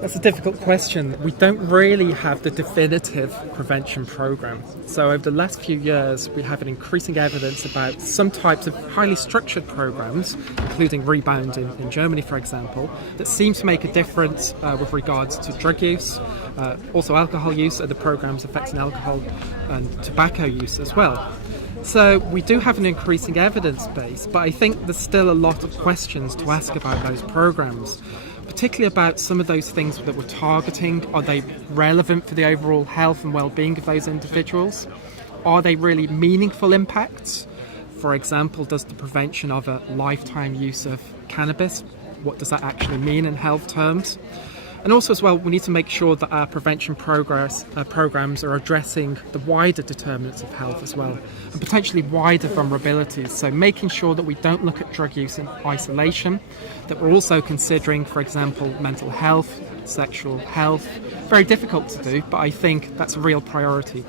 That's a difficult question. We don't really have the definitive prevention program. So over the last few years, we have an increasing evidence about some types of highly structured programs, including Rebound in Germany, for example, that seem to make a difference with regards to drug use, also alcohol use, and the programs affecting alcohol and tobacco use as well. So we do have an increasing evidence base, but I think there's still a lot of questions to ask about those programs, particularly about some of those things that we're targeting. Are they relevant for the overall health and well-being of those individuals? Are they really meaningful impacts? For example, does the prevention of a lifetime use of cannabis, what does that actually mean in health terms? And also as well, we need to make sure that our prevention programs are addressing the wider determinants of health as well, and potentially wider vulnerabilities. So making sure that we don't look at drug use in isolation, that we're also considering, for example, mental health, sexual health. Very difficult to do, but I think that's a real priority.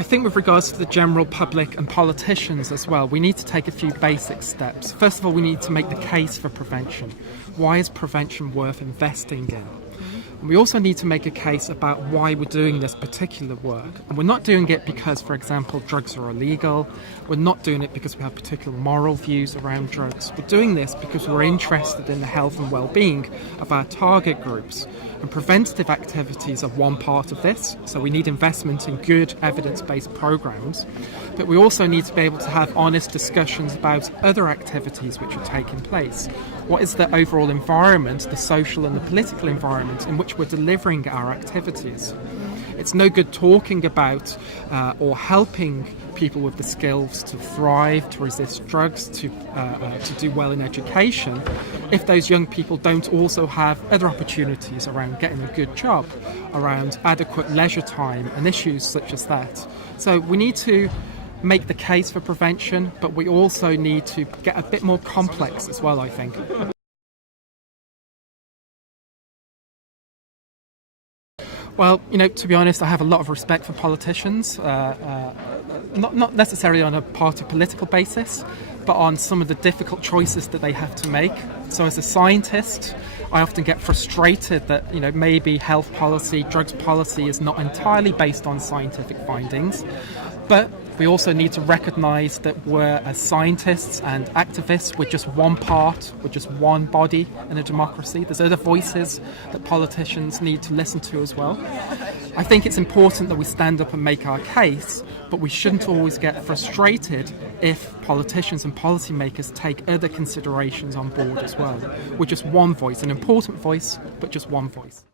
I think with regards to the general public and politicians as well, we need to take a few basic steps. First of all, we need to make the case for prevention. Why is prevention worth investing in? And we also need to make a case about why we're doing this particular work. And we're not doing it because, for example, drugs are illegal. We're not doing it because we have particular moral views around drugs. We're doing this because we're interested in the health and well-being of our target groups. And preventative activities are one part of this. So we need investment in good evidence-based programs. But we also need to be able to have honest discussions about other activities which are taking place. What is the overall environment, the social and the political environment in which we're delivering our activities? It's no good talking about or helping people with the skills to thrive, to resist drugs, to do well in education, if those young people don't also have other opportunities around getting a good job, around adequate leisure time and issues such as that. So we need to make the case for prevention, but we also need to get a bit more complex as well, I think. Well, to be honest, I have a lot of respect for politicians, not necessarily on a party political basis, but on some of the difficult choices that they have to make. So as a scientist, I often get frustrated that, maybe health policy, drugs policy is not entirely based on scientific findings. But we also need to recognise that we're, as scientists and activists, we're just one part, we're just one body in a democracy. There's other voices that politicians need to listen to as well. I think it's important that we stand up and make our case, but we shouldn't always get frustrated if politicians and policymakers take other considerations on board as well. We're just one voice, an important voice, but just one voice.